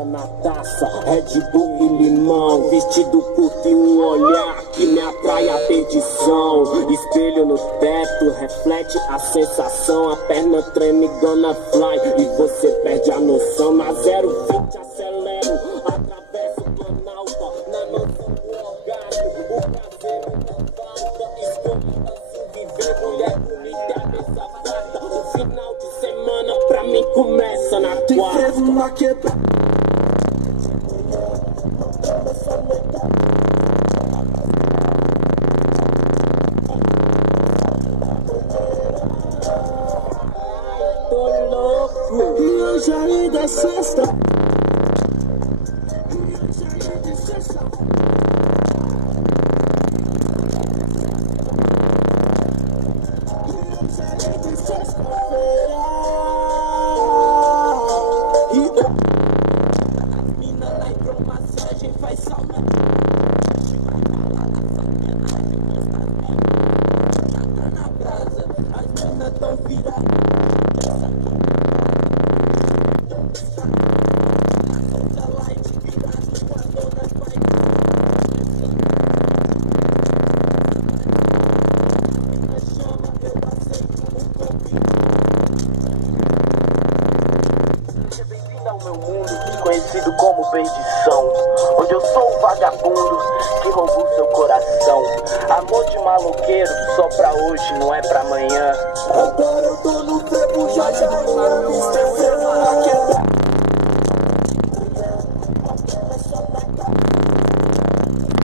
Bola na taça, Red Bull e limão. Vestido curto e um olhar que me atrai a perdição. Espelho no teto, reflete a sensação. A perna treme, gonna fly, e você perde a noção. Na 020 acelero, atravesso o Planalto. Na mansão do orgasmo, o prazer não falta. Escolha assim viver, mulher bonita, mesa farta. O final de semana pra mim começa na quarta. Tô louco. E hoje ainda é sexta. Mina na hidromassagem faz sauna. Na brasa, as minas tão viradas. Bem-vindo ao meu mundo, conhecido como perdição, onde eu sou o vagabundo que roubou seu coração. Amor de maloqueiro, só pra hoje, não é pra amanhã. Agora eu tô no tempo, já já